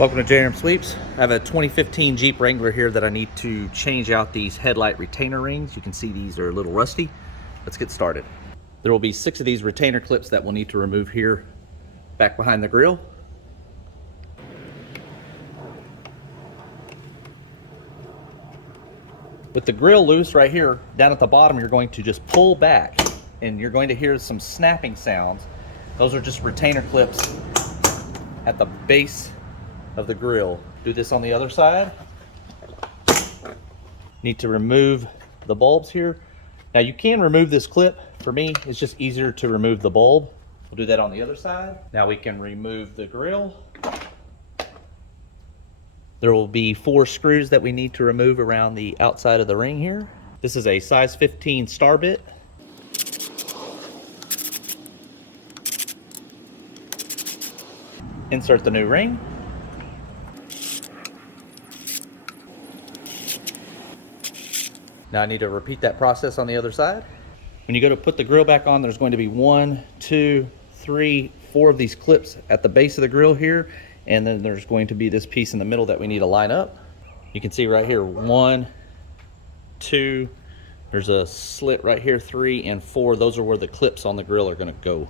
Welcome to JRMSweeps. I have a 2015 Jeep Wrangler here that I need to change out these headlight retainer rings. You can see these are a little rusty. Let's get started. There will be 6 of these retainer clips that we'll need to remove here back behind the grille. With the grille loose right here, down at the bottom, you're going to just pull back and you're going to hear some snapping sounds. Those are just retainer clips at the base of the grille. Do this on the other side. Need to remove the bulbs here. Now you can remove this clip. For me, it's just easier to remove the bulb. We'll do that on the other side. Now we can remove the grille. There will be 4 screws that we need to remove around the outside of the ring here. This is a size 15 star bit. Insert the new ring. Now I need to repeat that process on the other side. When you go to put the grill back on, there's going to be 1, 2, 3, 4 of these clips at the base of the grill here, and then there's going to be this piece in the middle that we need to line up. You can see right here, 1, 2, there's a slit right here, 3 and 4. Those are where the clips on the grill are going to go.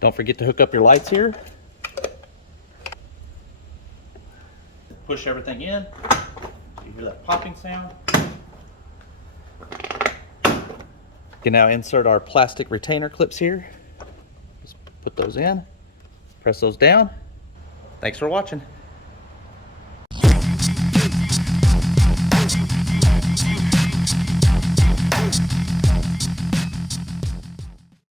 Don't forget to hook up your lights here. Push everything in. You hear that popping sound. We can now insert our plastic retainer clips here. Just put those in, press those down. Thanks for watching.